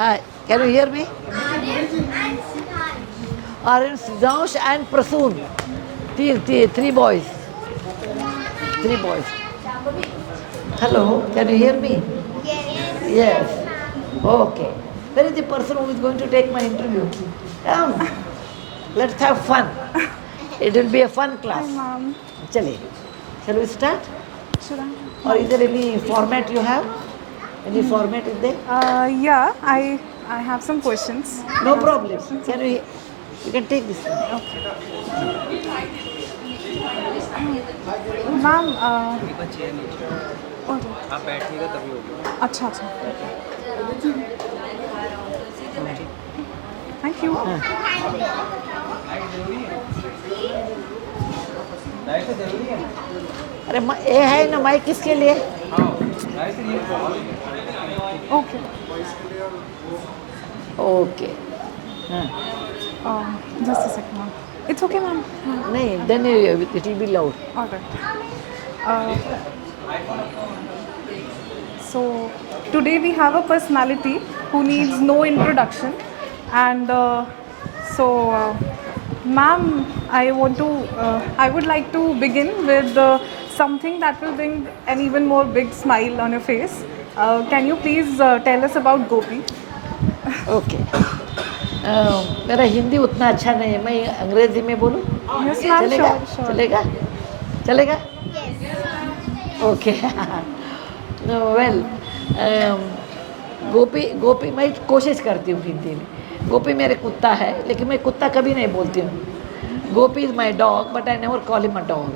Hi, can you hear me? Aryan, Siddhansh and Prasoon. Three boys. Three boys. Hello, can you hear me? Yes. Okay. Where is the person who is going to take my interview? Come. Let's have fun. It will be a fun class. Hi, ma'am. Chale. Shall we start? Should I? Or is there any format you have? Any format is there? Yeah, I have some questions. No problem. Can we? You can take this one. Ma'am आप बैठिएगा तभी होगा। अच्छा अच्छा thank you light से जरूरी है। अरे ये है ना माइक किसके लिए? लाइट से ये ओके ओके. हाँ. Just a second ma'am it's okay ma'am नहीं, then it will be loud. Alright so today we have a personality who needs no introduction and ma'am I would like to begin with something that will bring an even more big smile on your face. Can you please tell us about Gopi? Okay. मेरा हिंदी उतना अच्छा नहीं है, मैं अंग्रेजी में बोलूँ? Yes ma'am, चलेगा? sure. चलेगा? चलेगा? ओके. वेल, गोपी मैं कोशिश करती हूँ हिंदी में. गोपी मेरे कुत्ता है, लेकिन मैं कुत्ता कभी नहीं बोलती हूँ. Gopi is my dog, but I never call him a dog.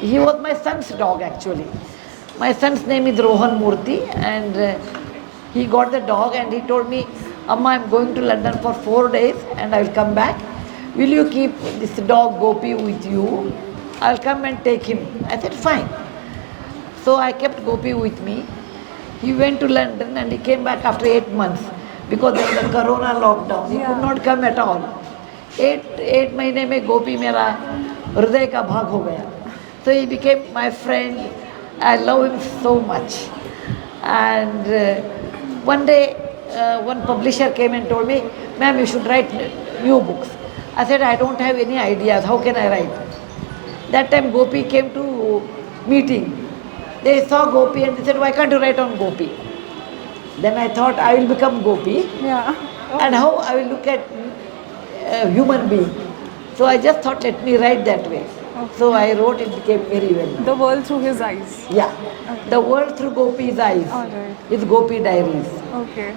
He was my son's dog actually. My son's name is Rohan Murthy, and he got the dog and he told me, Amma, I'm going to London for 4 days and I will come back. Will you keep this dog Gopi with you? I'll come and take him. I said, fine. So I kept Gopi with me. He went to London and he came back after 8 months because there was a corona lockdown. He could not come at all. 8 महीने में गोपी मेरा हृदय का भाग हो गया. So he became my friend. I love him so much. And one day, one publisher came and told me, ma'am, you should write new books. I said, I don't have any ideas. How can I write? That time Gopi came to meeting. They saw Gopi and they said, why can't you write on Gopi? Then I thought I will become Gopi. Yeah. And how I will look at a human being. So I just thought, let me write that way. So I wrote, it became very well. The world through his eyes. Yeah. The world through Gopi's eyes. Alright. Is Gopi Diaries. Okay.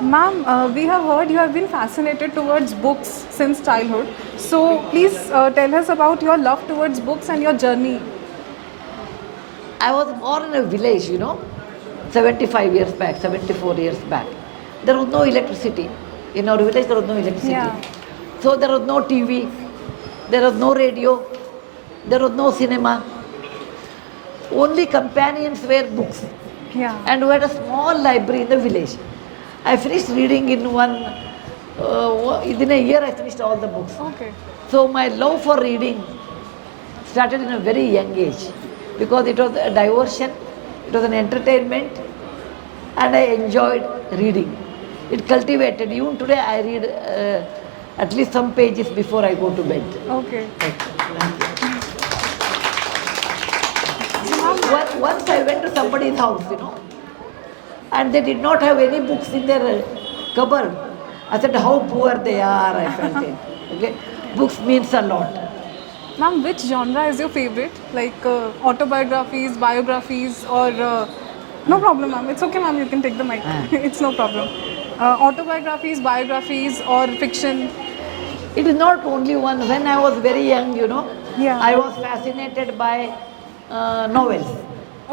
Ma'am, we have heard you have been fascinated towards books since childhood. So please tell us about your love towards books and your journey. I was born in a village, 75 years back, 74 years back. There was no electricity. In our village, there was no electricity. Yeah. So there was no TV, there was no radio, there was no cinema. Only companions were books. Yeah. And we had a small library in the village. I finished reading in within a year I finished all the books. Okay. So my love for reading started in a very young age because it was a diversion, it was an entertainment, and I enjoyed reading. It cultivated. Even today I read at least some pages before I go to bed. Okay. Thank you. Once I went to somebody's house, and they did not have any books in their cupboard. I said, how poor they are, I felt it. Okay? Books means a lot. Ma'am, which genre is your favorite? Like autobiographies, biographies, or no problem, ma'am. It's okay, ma'am. You can take the mic. It's no problem. Autobiographies, biographies, or fiction. It is not only one. When I was very young, Yeah. I was fascinated by novels.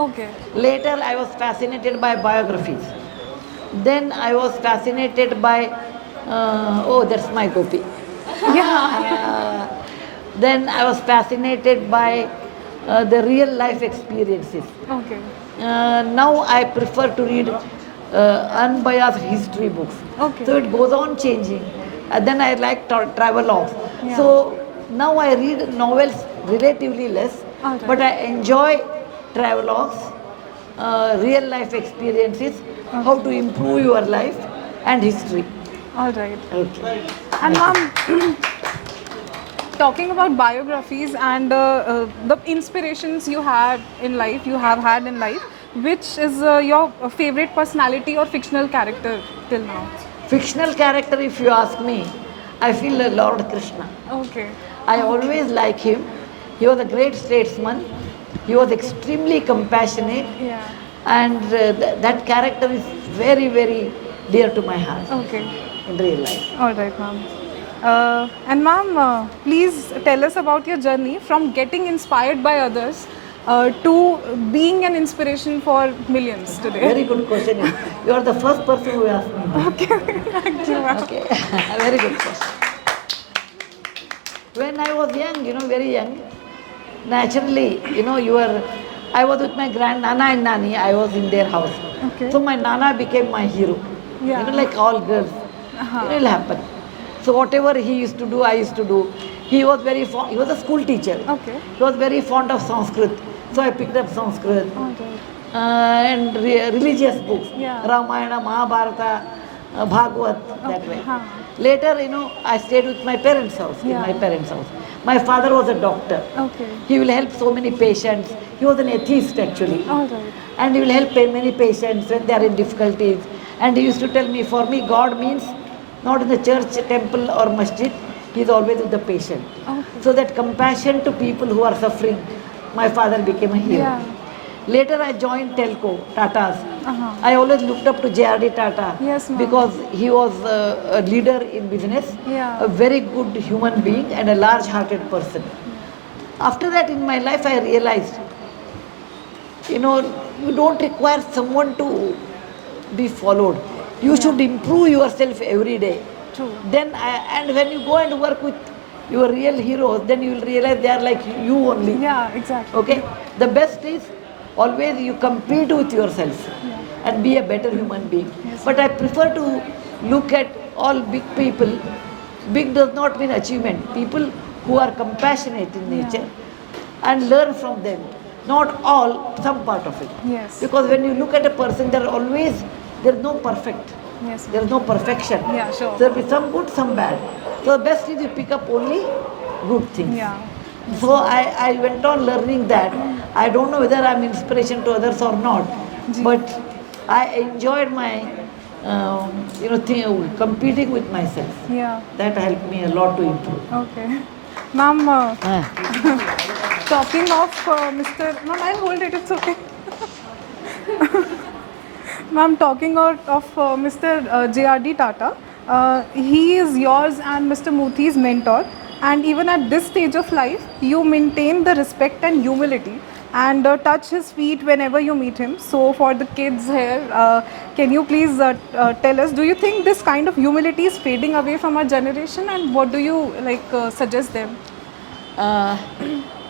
Okay. Later, I was fascinated by biographies. Then I was fascinated by, that's my Gopi. Yeah. Then I was fascinated by the real life experiences. Okay. Now I prefer to read unbiased history books. Okay. So it goes on changing. Then I like travelogues. Yeah. So now I read novels relatively less, Alright. but I enjoy travelogues real life experiences, how to improve your life and history. All right. Okay. And ma'am, talking about biographies and the inspirations you have had in life, which is your favorite personality or fictional character till now? Fictional character, if you ask me, I feel Lord Krishna. Okay. I always like him. He was a great statesman. He was extremely compassionate, Yeah. and that character is very, very dear to my heart Okay. in real life. All right, ma'am. And ma'am, please tell us about your journey from getting inspired by others to being an inspiration for millions today. Very good question. You are the first person who asked me. Okay, thank you, ma'am. Okay, very good question. When I was young, very young, naturally, I was with my Nana and Nani, I was in their house. Okay. So my Nana became my hero. Yeah. Like all girls. It'll happen. So whatever he used to do, I used to do. He was he was a school teacher. Okay. He was very fond of Sanskrit. So I picked up Sanskrit. All right. And religious books. Yeah. Ramayana, Mahabharata, Bhagavad, that way. Huh. Later, I stayed with my parents' house, in Yeah. my parents' house. My father was a doctor. Okay. He will help so many patients. He was an atheist actually. All right. And he will help many patients when they are in difficulties. And he used to tell me, for me, God means not in the church, temple or masjid. He is always with the patient. Okay. So that compassion to people who are suffering, my father became a hero. Yeah. Later I joined Telco, Tata's. Uh-huh. I always looked up to J.R.D. Tata Yes, ma'am. because he was a leader in business, Yeah. a very good human being and a large-hearted person. After that in my life I realized, you don't require someone to be followed. You should improve yourself every day. True. And when you go and work with your real heroes, then you will realize they are like you only. Yeah, exactly. Okay? The best is always you compete with yourself and be a better human being. But I prefer to look at all big people. Big does not mean achievement. People who are compassionate in nature and learn from them. Not all, some part of it. Yes. Because when you look at a person, there's no perfect. Yes. There's no perfection. Yeah, sure. There will be some good, some bad. So the best is you pick up only good things. Yeah. So I went on learning that. I don't know whether I'm inspiration to others or not, but I enjoyed my, competing with myself. Yeah. That helped me a lot to improve. Okay. Ma'am, talking of Mr. Ma'am, I'll hold it, it's okay. Ma'am, talking of Mr. J.R.D. Tata, he is yours and Mr. Murthy's mentor. And even at this stage of life, you maintain the respect and humility and touch his feet whenever you meet him. So for the kids here, can you please tell us, do you think this kind of humility is fading away from our generation, and what do you suggest them?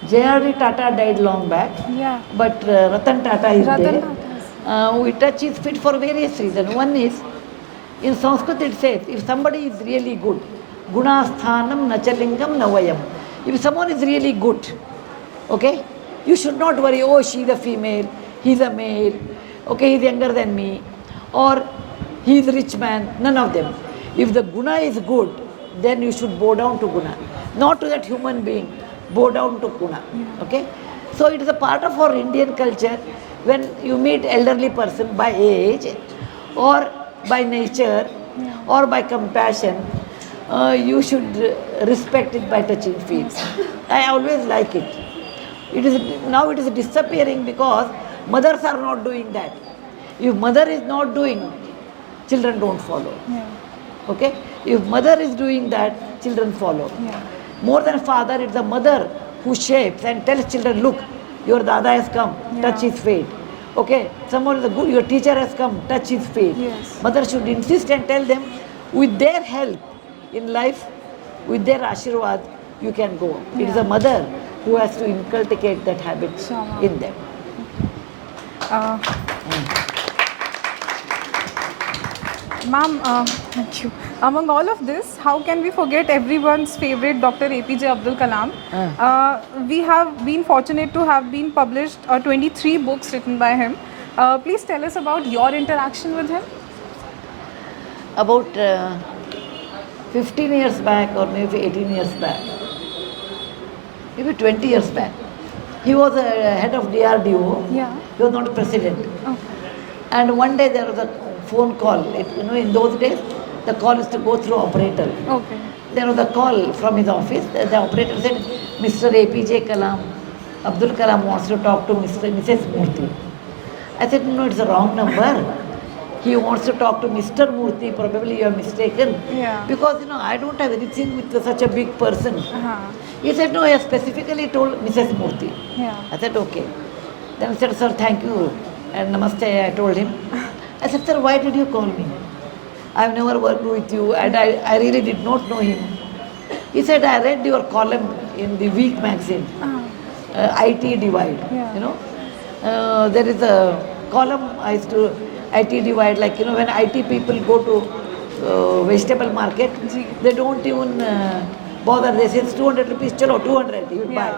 J.R.D. Tata died long back, Yeah. but Ratan Tata is Ratan there. Tata We touch his feet for various reasons. One is, in Sanskrit it says, if somebody is really good, Gunasthanam Nachalingam Navayam. If someone is really good, okay, you should not worry, oh, she's a female, he's a male, okay, he's younger than me, or he's a rich man, none of them. If the guna is good, then you should bow down to guna, not to that human being, bow down to guna, okay. So it is a part of our Indian culture. When you meet elderly person by age, or by nature, or by compassion, you should respect it by touching feet. I always like it. Now it is disappearing because mothers are not doing that. If mother is not doing, children don't follow. Yeah. Okay? If mother is doing that, children follow. Yeah. More than father, it's the mother who shapes and tells children, look, your dada has come, touch his feet. Okay, someone is good, your teacher has come, touch his feet. Yes. Mother should insist and tell them, with their help in life, with their ashirwad, you can go. It is a mother who has to inculcate that habit in them. Ma'am, thank you. Among all of this, how can we forget everyone's favorite Dr. APJ Abdul Kalam? We have been fortunate to have been published 23 books written by him. Please tell us about your interaction with him. About 15 years back or maybe 18 years back, maybe 20 years back, he was a head of DRDO. Yeah. He was not president. Okay. And one day there was a phone call. In those days, the call is to go through operator. Okay. There was a call from his office. The operator said, Mr. APJ Kalam, Abdul Kalam wants to talk to Mrs. Murthy. I said, no, it's the wrong number. He wants to talk to Mr. Murthy. Probably you are mistaken. Yeah. Because, I don't have anything with such a big person. Uh-huh. He said, no, I specifically told Mrs. Murthy. Yeah. I said, okay. Then I said, sir, thank you. And namaste, I told him. I said, sir, why did you call me? I've never worked with you and I really did not know him. He said, I read your column in the Week magazine, IT Divide. Yeah. There is a column I used to, IT Divide, like, when IT people go to vegetable market, Ji. they don't even bother. They say, it's 200 rupees, chalo, 200, you Yeah. buy.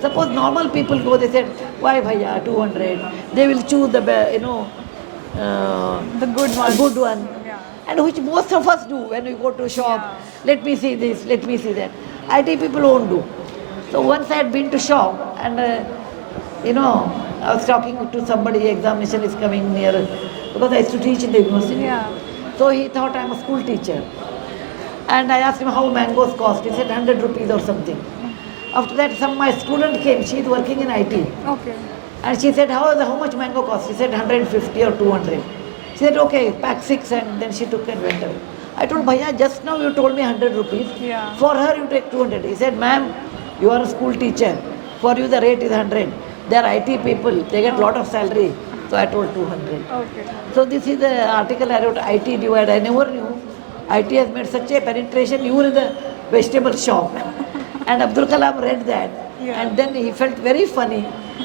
Suppose normal people go, they said, why bhaiya, 200. They will choose the, The good a one. good one. Yeah. And which most of us do when we go to shop. Yeah. Let me see this, let me see that. IT people won't do. So once I had been to shop and, I was talking to somebody, examination is coming near, because I used to teach in the university. Yeah. So he thought I'm a school teacher. And I asked him how mangoes cost. He said 100 rupees or something. After that, my student came. She is working in IT. Okay. And she said, how much mango cost? He said 150 or 200. She said, okay, pack 6, and then she took and went away. I told, Bhaiya, just now you told me 100 rupees. Yeah. For her, you take 200. He said, ma'am, you are a school teacher. For you, the rate is 100. They are IT people. They get lot of salary. So I told 200. Okay. So this is the article I wrote, IT Divide. I never knew IT has made such a penetration even in the vegetable shop. And Abdul Kalam read that. Yeah. And then he felt very funny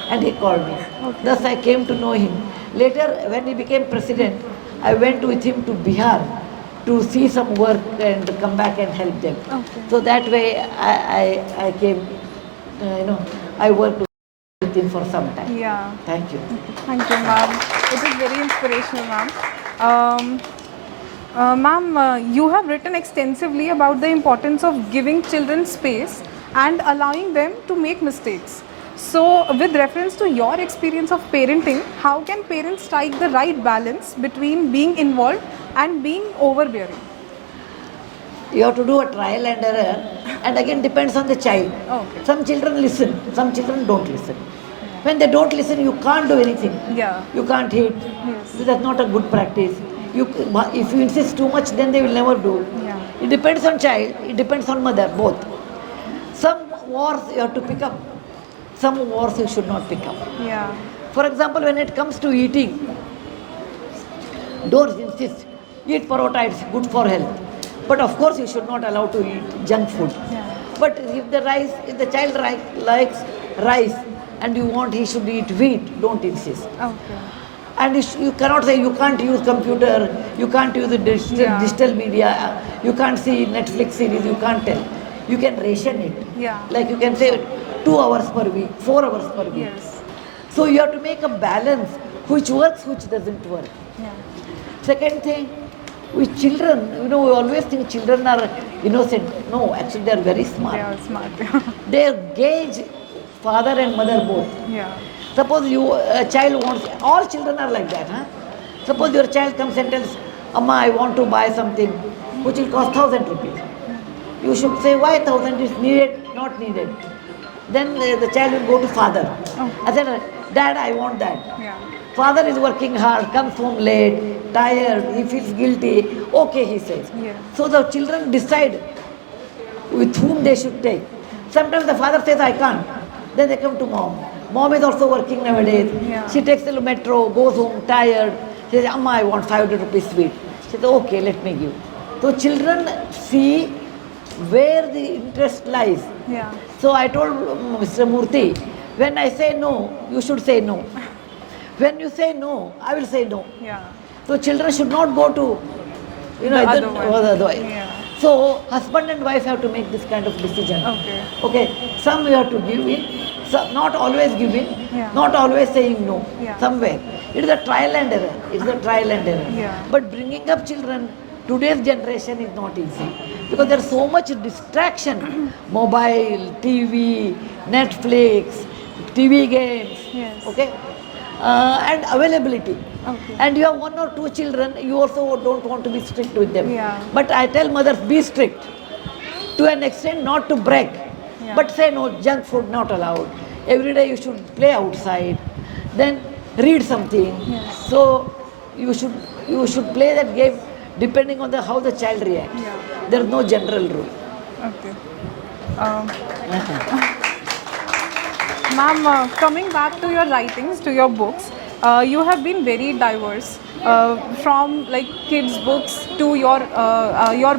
and he called me. Okay. Thus I came to know him. Later, when he became president, I went with him to Bihar to see some work and come back and help them. Okay. So that way I came, I worked with him for some time. Yeah. Thank you. Thank you, ma'am. It is very inspirational, ma'am. Ma'am, you have written extensively about the importance of giving children space and allowing them to make mistakes. So, with reference to your experience of parenting, how can parents strike the right balance between being involved and being overbearing? You have to do a trial and error, and again depends on the child. Okay. Some children listen, some children don't listen. When they don't listen, you can't do anything. Yeah. You can't hit. Yes. That's not a good practice. If you insist too much, then they will never do. Yeah. It depends on child, it depends on mother, both. Some wars you have to pick up, some wars you should not pick up. Yeah. For example, when it comes to eating, don't insist. Eat parota, it's good for health. But of course, you should not allow to eat junk food. Yeah. But if the child likes rice and you want he should eat wheat, don't insist. Okay. And you cannot say you can't use computer, you can't use the digital media, you can't see Netflix series, you can't tell. You can ration it. Yeah. Like you can say 2 hours per week, 4 hours per week. Yes. So you have to make a balance, which works, which doesn't work. Yeah. Second thing, with children, we always think children are innocent. No, actually they are very smart. They are smart. They gauge father and mother both. Yeah. Suppose a child wants, all children are like that. Huh? Suppose your child comes and tells, Amma, I want to buy something which will cost 1,000 rupees. You should say, why 1,000 is needed, not needed. Then the child will go to father. Oh. I said, Dad, I want that. Yeah. Father is working hard, comes home late, tired, he feels guilty. Okay, he says. Yeah. So the children decide with whom they should take. Sometimes the father says, I can't. Then they come to mom. Mom is also working nowadays. Yeah. She takes the metro, goes home tired. She says, Amma, I want 500 rupees sweet. She says, okay, let me give. So children see where the interest lies. Yeah. So I told Mr. Murthy, when I say no, you should say no. When you say no, I will say no. Yeah. So children should not go to, The other one. other way. Yeah. So husband and wife have to make this kind of decision. Okay. Okay, some you have to give in, some not always give in, Yeah. not always saying no. Yeah. Somewhere it is a trial and error. It is a trial and error. Yeah. But bringing up children, today's generation is not easy because there's so much distraction, mobile, TV, Netflix, TV games. Yes. Okay, and availability. Okay. And you have one or two children, you also don't want to be strict with them. Yeah. But I tell mothers, be strict to an extent, not to break. Yeah. But say no, junk food not allowed. Every day you should play outside, then read something. Yes. So you should play that game depending on how the child reacts. Yeah. There is no general rule. Okay. Ma'am, coming back to your writings, to your books, you have been very diverse. From like kids' books to your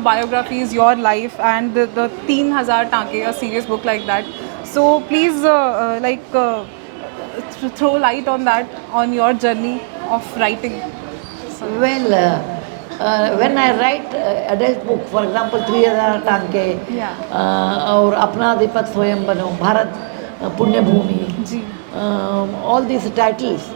biographies, your life, and the Teen Hazar Tanke, a serious book like that. So please, throw light on that, on your journey of writing. Well, when I write adult book, for example, 3000 Tanke, Yeah. or Apna Deepak Swayam Bano, Bharat Punya Bhumi, Ji. all these titles,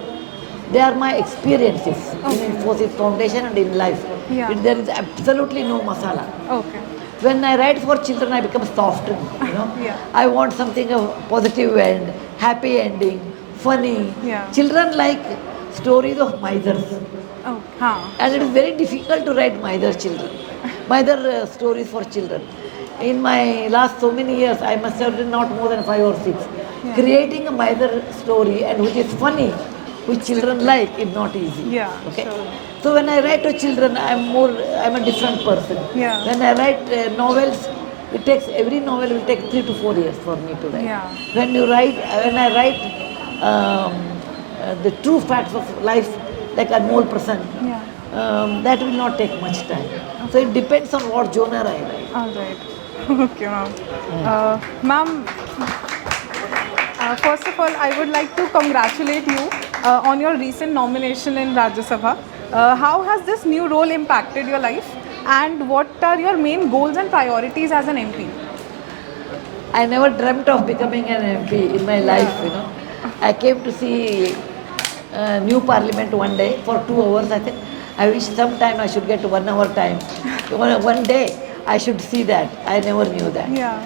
they are my experiences Okay. in Infosys Foundation and in life. Yeah. There is absolutely no masala. Okay. When I write for children, I become soft, you know. Yeah. I want something of positive end, happy ending, funny. Yeah. Children like stories of misers. Oh, huh. And it is very difficult to write miser children, miser stories for children. In my last so many years, I must have written not more than 5 or 6. Yeah. Creating a miser story and which is funny, which children like, is not easy. Yeah, Okay. sure. So when I write to children, I'm a different person. Yeah. When I write novels, every novel will take 3 to 4 years for me to write. Yeah. When I write the true facts of life, like Anmol Prasann, Yeah. that will not take much time. So it depends on what genre I write. All right. Okay, ma'am. Ma'am, first of all, I would like to congratulate you on your recent nomination in Rajya Sabha. How has this new role impacted your life? And what are your main goals and priorities as an MP? I never dreamt of becoming an MP in my life, you know. I came to see new parliament one day for 2 hours. I think I wish sometime I should get 1 hour time. One day I should see that. I never knew that. Yeah.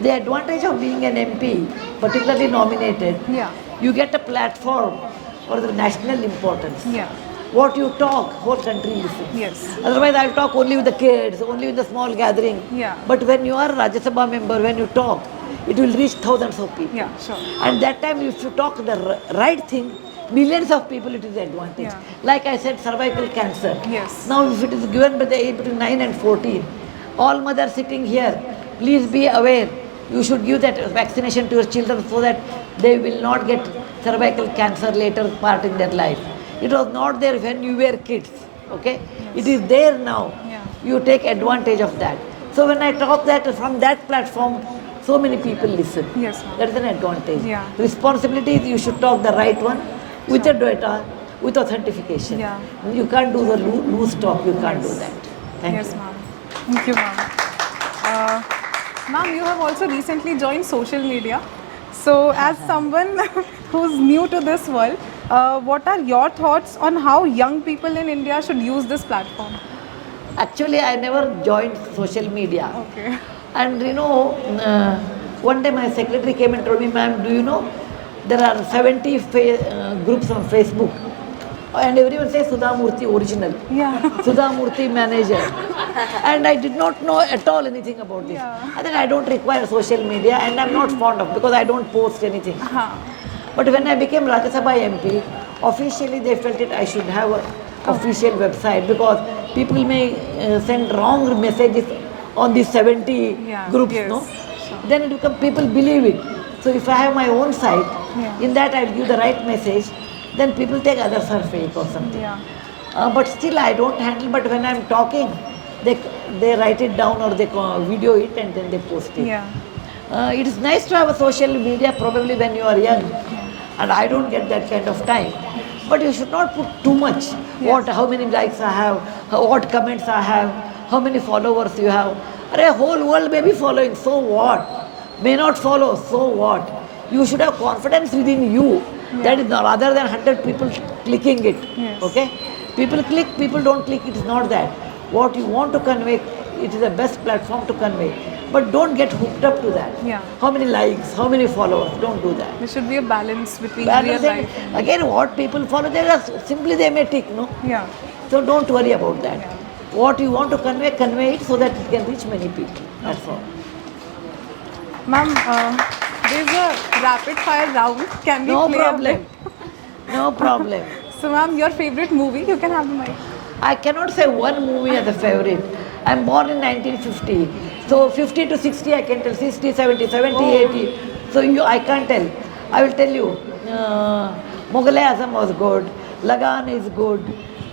The advantage of being an MP, particularly nominated, Yeah. you get a platform for the national importance. Yeah. What you talk, whole country listens. Yes. Otherwise, I'll talk only with the kids, only with the small gathering. Yeah. But when you are a Rajya Sabha member, when you talk, it will reach thousands of people. Yeah, sure. And that time, if you talk the right thing, millions of people, it is advantage. Yeah. Like I said, cervical cancer. Yes. Now, if it is given by the age between 9 and 14, all mothers sitting here, please be aware. You should give that vaccination to your children so that they will not get cervical cancer later part in their life. It was not there when you were kids, okay? It is there now. Yeah. You take advantage of that. So when I talk that from that platform, so many people listen. Yes, ma'am. That is an advantage. Yeah. Responsibility is you should talk the right one with the data, with authentication. Yeah. You can't do the loose talk, you can't do that. Thank Yes, you. ma'am. Thank you, ma'am. Ma'am, you have also recently joined social media. So, as someone who's new to this world, what are your thoughts on how young people in India should use this platform? Actually, I never joined social media. Okay. And you know, one day my secretary came and told me, ma'am, do you know, there are 70 groups on Facebook. And everyone says Sudha Murthy original. Yeah. Sudha Murthy manager. And I did not know at all anything about this. Yeah. I think I don't require social media and I'm not fond of because I don't post anything. Uh-huh. But when I became Rajya Sabha MP, officially they felt it I should have an official website because people may send wrong messages on these 70 Yeah, groups, yes, no? sure. Then it becomes people believe it. So if I have my own site, Yeah. in that I give the right message, then people take others are fake or something. Yeah. But still I don't handle, but when I'm talking, they write it down or they video it and then they post it. Yeah. It is nice to have a social media probably when you are young, and I don't get that kind of time. But you should not put too much. Yes. How many likes I have, what comments I have, how many followers you have. Arey, whole world may be following, so what? May not follow, so what? You should have confidence within you. That is rather than 100 people clicking it. Yes. Okay? People click, people don't click, it is not that. What you want to convey, it is the best platform to convey. But don't get hooked up to that. Yeah. How many likes, how many followers, don't do that. There should be a balance between Balance real and life and again, what people follow, they are simply they may tick, no? yeah. So don't worry about that. What you want to convey it so that it can reach many people. That's all. Ma'am, there's a rapid fire round. Can we No play a problem. bit? No problem. So, ma'am, your favorite movie? You can have the mic. I cannot say one movie as a favorite. I'm born in 1950. So 50 to 60 I can tell, 60, 70, 70, 80. So I can't tell. I will tell you, Mughal-e-Azam was good, Lagan is good,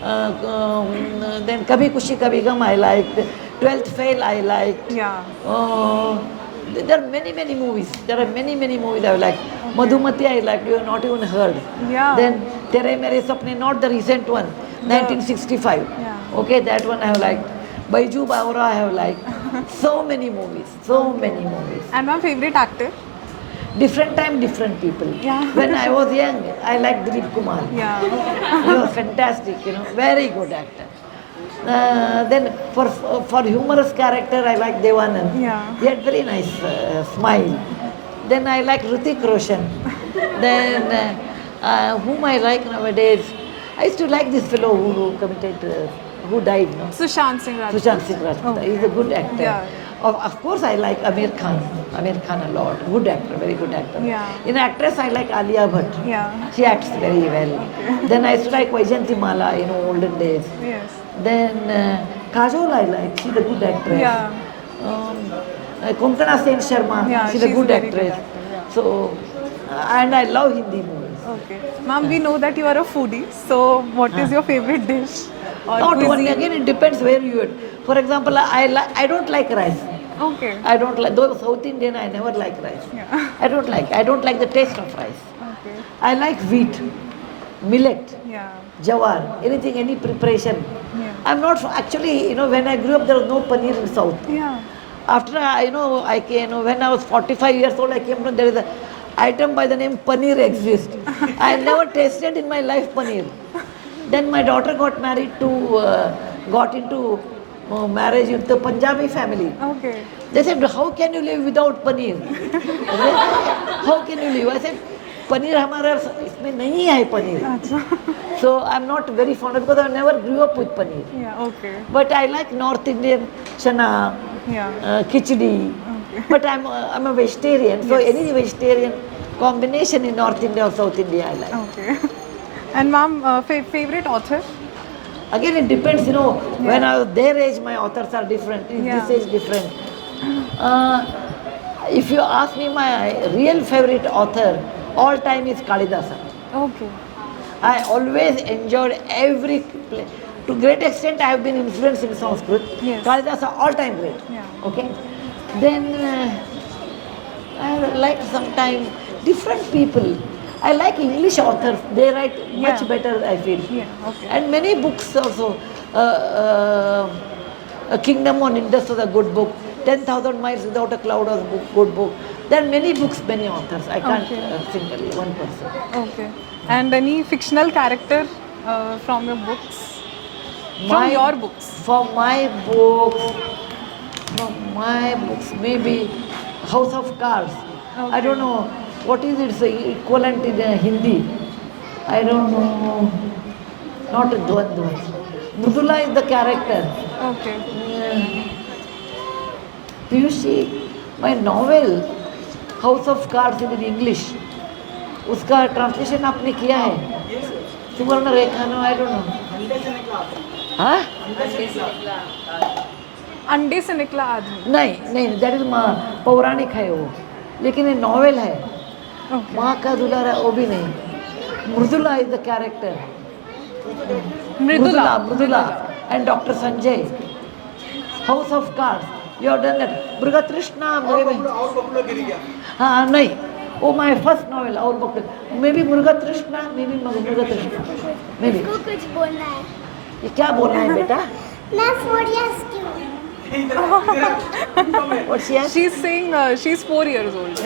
then Kabhi Kushi Kabhi Gum I liked, 12th Fail I liked. Yeah. There are many movies. There are many movies I like. Madhumati I liked, you have not even heard. Yeah. Then Tere Mere Sapne, not the recent one, 1965. Yeah. Okay, that one I have liked. Baiju Bawra I have liked. So many movies. And my favorite actor? Different time, different people. Yeah. When I was young, I liked Dilip Kumar. Yeah. He was fantastic, very good actor. Then for humorous character, I like Devanand. Yeah. He had very nice smile. Then I like Hrithik Roshan. Then whom I like nowadays, I used to like this fellow who committed, who died. No? Sushant Singh Rajput. Sushant Singh Rajput. Okay. He's a good actor. Yeah. Of course, I like Amir Khan. Amir Khan a lot. Good actor, very good actor. Yeah. In actress, I like Alia Bhatt. Yeah. She acts very well. Then I used to like Vaijayanti Mala, olden days. Yes. Then Kajol I like. She's a good actress. Yeah. Konkana Sen Sharma. Yeah, she's a good very actress. actor, yeah. So, and I love Hindi movies. Okay. Ma'am, we know that you are a foodie. So, what is your favorite dish? Or Not one. cuisine? Again, it depends where you eat. For example, I don't like rice. Okay. I don't like, though South Indian, I never like rice. Yeah. I don't like the taste of rice. Okay. I like wheat, millet, Yeah. jawar, anything, any preparation. Yeah. I'm not, actually, when I grew up, there was no paneer in South. Yeah. After, I came, when I was 45 years old, I came to, there is an item by the name paneer exists. I never tasted in my life paneer. Then my daughter got married to, got into marriage into Punjabi family. Okay. They said, how can you live without paneer? How can you live? I said, paneer हमारा इसमें नहीं है paneer. Achha. So I'm not very fond of because I never grew up with paneer. Yeah. Okay. But I like North Indian chana, Yeah. khichdi. Okay. But I'm a vegetarian, so Yes. any vegetarian combination in North India or South India I like. Okay. And ma'am, favorite author? Again, it depends, when I was their age, my authors are different. In Yeah. this age, different. If you ask me, my real favorite author all time is Kalidasa. Okay. I always enjoyed every play. To great extent, I have been influenced in Sanskrit. Yes. Kalidasa all time great. Yeah. Okay. Then I like sometimes different people. I like English authors. They write much Yeah. better, I feel. Yeah. Okay. And many books also. A Kingdom on Indus was a good book. 10,000 Miles Without a Cloud was a good book. There are many books, many authors. I can't Okay. single one person. Okay. And any fictional character from your books? From My- your books? From my books, maybe House of Cards. I Okay. don't know what is its equivalent in Hindi. I don't know. Not Dwandwa. Mridula is the character. Okay. Do you see my novel House of Cards in English? उसका translation आपने किया है? सुवर्ण रेखा no, I don't know. हाँ? अंडे से निकला आदमी. नहीं, दैट इज पौराणिक है वो, लेकिन ये नॉवेल है. Okay. माँ का दुलारा वो भी नहीं. Mridula is the character. Mridula and doctor Sanjay. House of cards. You have done that. Mrigtrishna हाँ नहीं, वो माय फर्स्ट नॉवेल. और book maybe Mrigtrishna, maybe Mrigtrishna, maybe. इसको कुछ बोलना है. ये क्या बोलना है बेटा? मैं फूड या stew. What she has? She's saying she's 4 years old.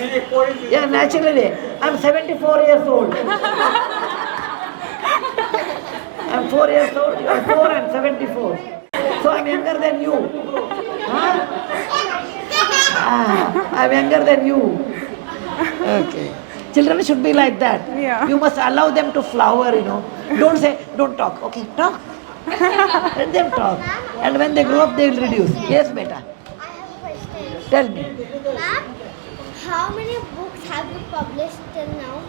Yeah, naturally. I'm 74 years old. I'm 4 years old, you are 4 and 74. So I'm younger than you. Huh? I'm younger than you. Okay. Children should be like that. Yeah. You must allow them to flower, you know. Don't say, don't talk. Okay, talk. Let them talk. And when they grow up, they will reduce. Yes, beta. I have a question. Tell me. Ma'am, how many books have you published till now?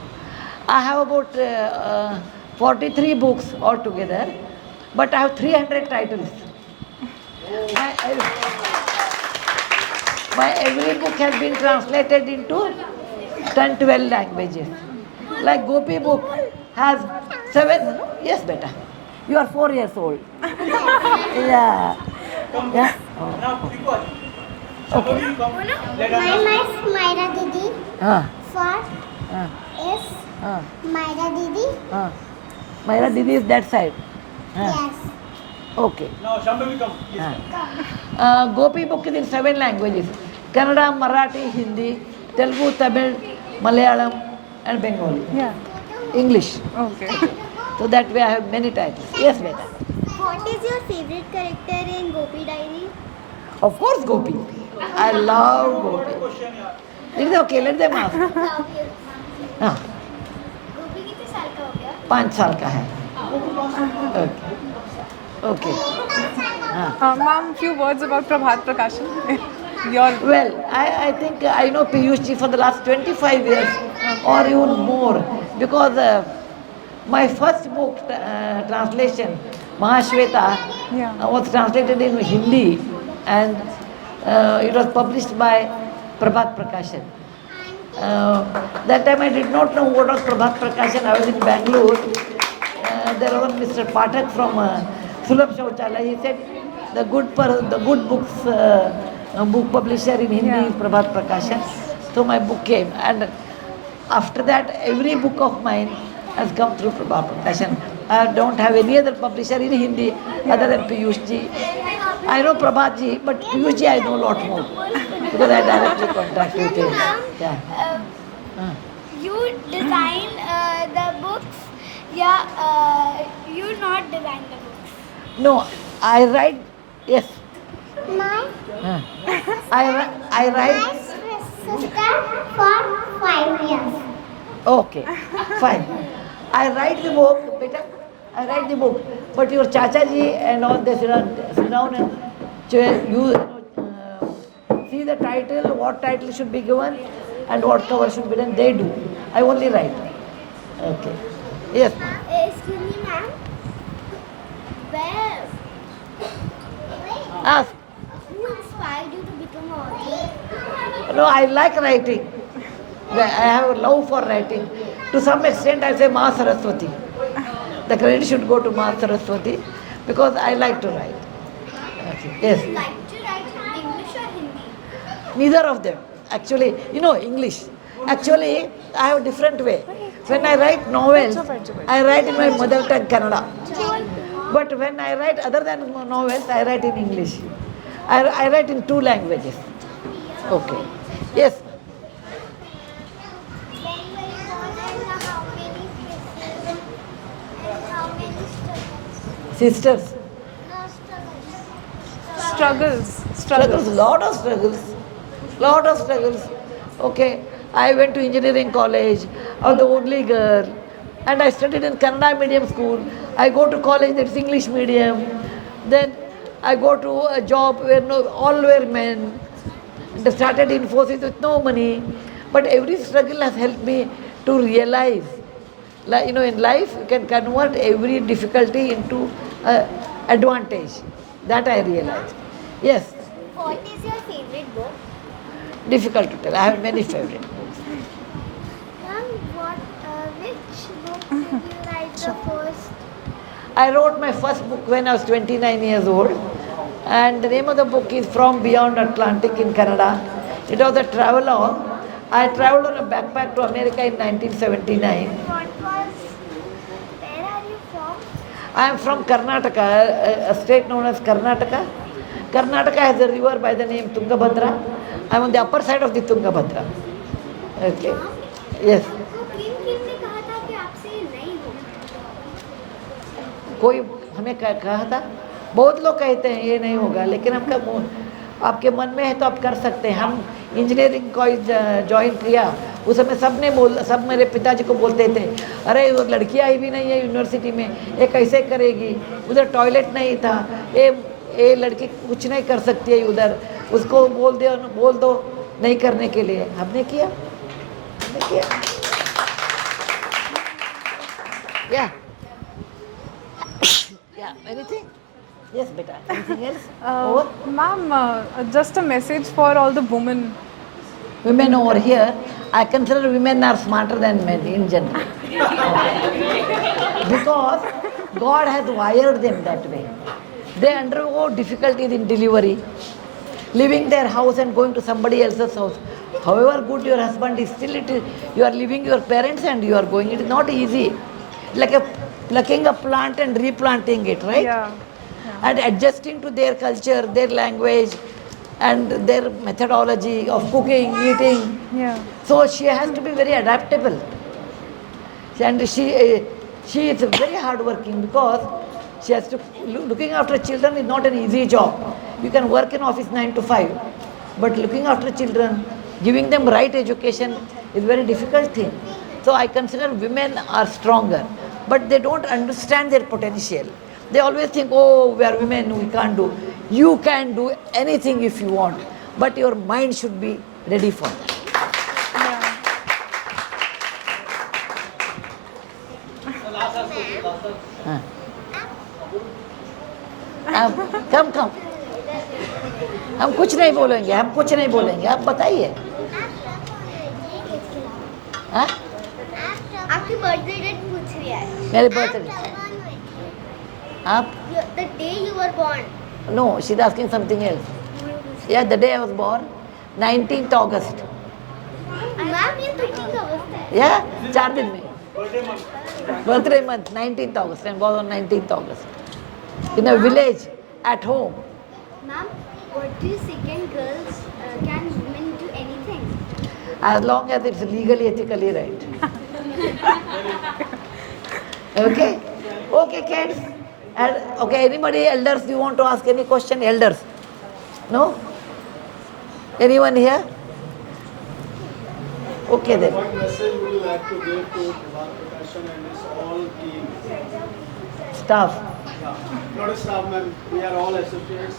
I have about 43 books altogether, but I have 300 titles. My every book has been translated into 10, 12 languages. Like Gopi book has 7. Yes, beta. You are 4 years old. Yeah. Yeah. Okay. My name Myra Didi. For is Myra Didi. Myra Didi is that side. Yes. Okay. Gopi book is in 7 languages. Kannada, Marathi, Hindi, Telugu, Tamil, Malayalam and Bengali. Yeah. English. Okay. So that way I have many titles. Yes, beta. What is your favorite character in Gopi Diary? Of course Gopi. I love Gopi. It is okay, let them ask. हाँ, गोपी कितने साल का हो गया? 5 साल का है. Okay. हाँ. Ma'am, few words about Prabhat Prakashan. Your Well, I think I know Piyush ji for the last 25 years or even more because my first book translation, Mahashweta, Yeah. was translated in Hindi and it was published by Prabhat Prakashan. That time I did not know what was Prabhat Prakashan. I was in Bangalore. There was Mr. Pathak from Sulabh Shauchalaya. He said the good books book publisher in Hindi is Prabhat Prakashan. So my book came, and after that every book of mine has come through Prabhat Prakashan. I don't have any other publisher in Hindi other than Piyush ji. I know Prabhat ji, but Piyush ji I know a lot more because I directly contact with him. Yeah. You design the books, you not design the books. No, I write. Yes. My I write. sister for 5 years. Okay, fine. I write the book, beta. I write the book, but your Chacha ji and all they sit down and see the title, what title should be given, and what cover should be done. They do. I only write. Okay. Yes. Excuse me, ma'am. Where? Ask. Who inspired you to become an author? No, I like writing. I have a love for writing. To some extent, I say Ma Saraswati. The credit should go to Ma Saraswati because I like to write. Okay. Yes. You like to write in English or Hindi? Neither of them. Actually, English. Actually, I have a different way. When I write novels, I write in my mother tongue Kannada. But when I write other than novels, I write in English. I write in 2 languages. Okay. Yes. When were you born and how many sisters and how many struggles? Sisters. No struggles. struggles. Lot of struggles. Okay. I went to engineering college. I was the only girl. And I studied in Kannada medium school. I go to college, that's English medium. Then I go to a job where all were men. They started Infosys with no money. But every struggle has helped me to realize, in life you can convert every difficulty into advantage. That I realized. Yes, What is your favorite book? difficult to tell. I have many favorite books. Ma'am, which book did you write the first? I wrote my first book when I was 29 years old. And the name of the book is From Beyond Atlantic in Kannada. It was a travelogue. I traveled on a backpack to America in 1979. Where are you from? I am from Karnataka, a state known as Karnataka. Karnataka has a river by the name Tungabhadra. I'm on the upper side of the Tungabhadra. Okay. Yes. आपको प्रेम किम ने कहा था कि आपसे ये नहीं होगा? कोई हमें कहा था, बहुत लोग कहते हैं ये नहीं होगा, लेकिन आपके मन में है तो आप कर सकते हैं. हम इंजीनियरिंग कॉलेज ज्वाइन किया, उस समय सब मेरे पिताजी को बोलते थे, अरे वो लड़की आई भी नहीं है यूनिवर्सिटी में, ये कैसे करेगी, उधर टॉयलेट नहीं था, ये लड़की कुछ नहीं कर सकती है उधर, उसको बोल दो नहीं करने के लिए. हमने किया. Yeah. Yeah, anything? Yes, beta. Anything else? Over? Ma'am, just a message for all the women. Women over here, I consider women are smarter than men in general. Because God has wired them that way. They undergo difficulties in delivery, leaving their house and going to somebody else's house. However good your husband is, still you are leaving your parents and you are going. It is not easy. Like plucking a plant and replanting it, right? Yeah. And adjusting to their culture, their language, and their methodology of cooking, eating. Yeah. So she has to be very adaptable. And she is very hardworking because she has to, looking after children is not an easy job. You can work in office 9 to 5, but looking after children, giving them right education is a very difficult thing. So I consider women are stronger, but they don't understand their potential. They always think, oh, we are women, we can't do. You can do anything if you want, but your mind should be ready for that. कम हम कुछ नहीं बोलेंगे, आप बताइए. हाँ? आपकी birthday date पूछ रही है. मेरे बर्थडे. आप? The day you were born. No, she's asking something else. Yeah, the day I was born, 19th August. Ma'am ये तो ठीक अवस्था है. Yeah, 4 दिन में. Birthday month, 19th August, and born on 19th August. In a village, at home. Ma'am, what do you second girls can women do anything? As long as it's legally, ethically right. Okay? Okay, kids? And, okay, anybody, elders, you want to ask any question? Elders? No? Anyone here? Okay then. What message would you like to give to Bharat Prakashan and his all team? Staff. Not a staff, man. We are all associates.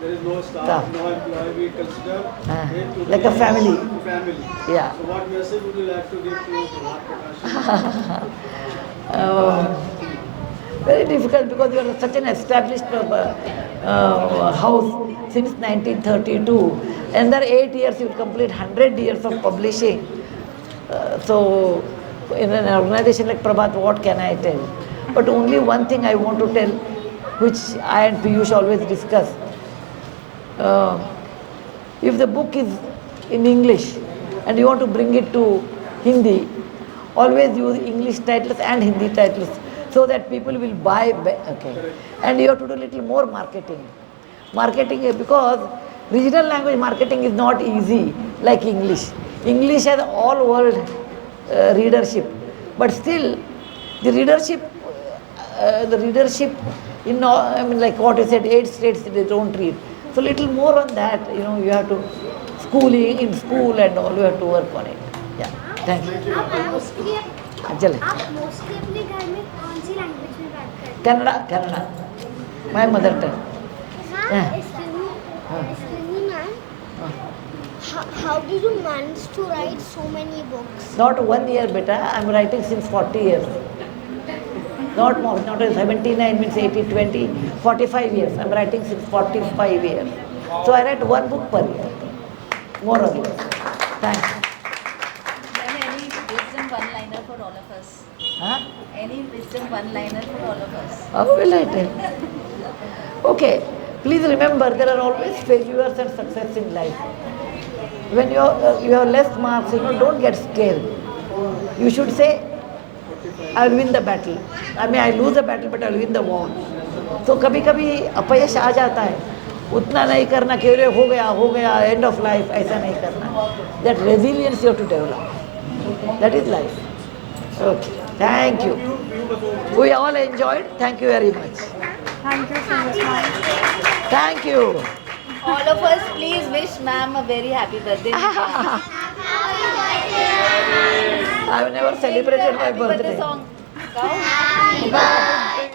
There is no staff, Staff. no employee. We consider it to Like be a family. Family. Yeah. So what message would you like to give to Bharat Prakashan? Very difficult because you are such an established house since 1932. Another 8 years you will complete 100 years of publishing. So in an organization like Prabhat, what can I tell? But only one thing I want to tell, which I and Piyush always discuss. If the book is in English and you want to bring it to Hindi, always use English titles and Hindi titles so that people will buy. Okay. And you have to do a little more marketing. Marketing, because regional language marketing is not easy like English. English has all world readership, but still the readership in all, I mean, like what you said, 8 states they don't read. So little more on that, you know, you have to schooling in school and all, you have to work on it. Yeah, thank you. आप mostly चले. अपने घर में कौन सी language में बात करते Kannada, my mother tongue. हैं? Yeah. Excuse me, ma'am. How did you manage to write so many books? Not 1 year, beta. I'm writing since 40 years. Not more, not 79 means 80, 20, 45 years. I'm writing since 45 years. So I write 1 book per year, more or less. Thanks. Then any wisdom one-liner for all of us? Huh? Any wisdom one-liner for all of us? How will I tell? Okay, please remember there are always failures and success in life. When you have less marks, don't get scared. You should say, I'll win the battle. I mean, I lose the battle, but I'll win the war. So कभी कभी अपयश आ जाता है, उतना नहीं करना कि अरे हो गया एंड ऑफ लाइफ, ऐसा नहीं करना. That resilience you have to develop. That is life. Okay, thank you. We all enjoyed. Thank you very much. Thank you so much, ma'am. Thank you. All of us, please wish ma'am a very happy birthday. I have never celebrated my Happy birthday birthday. song. Go.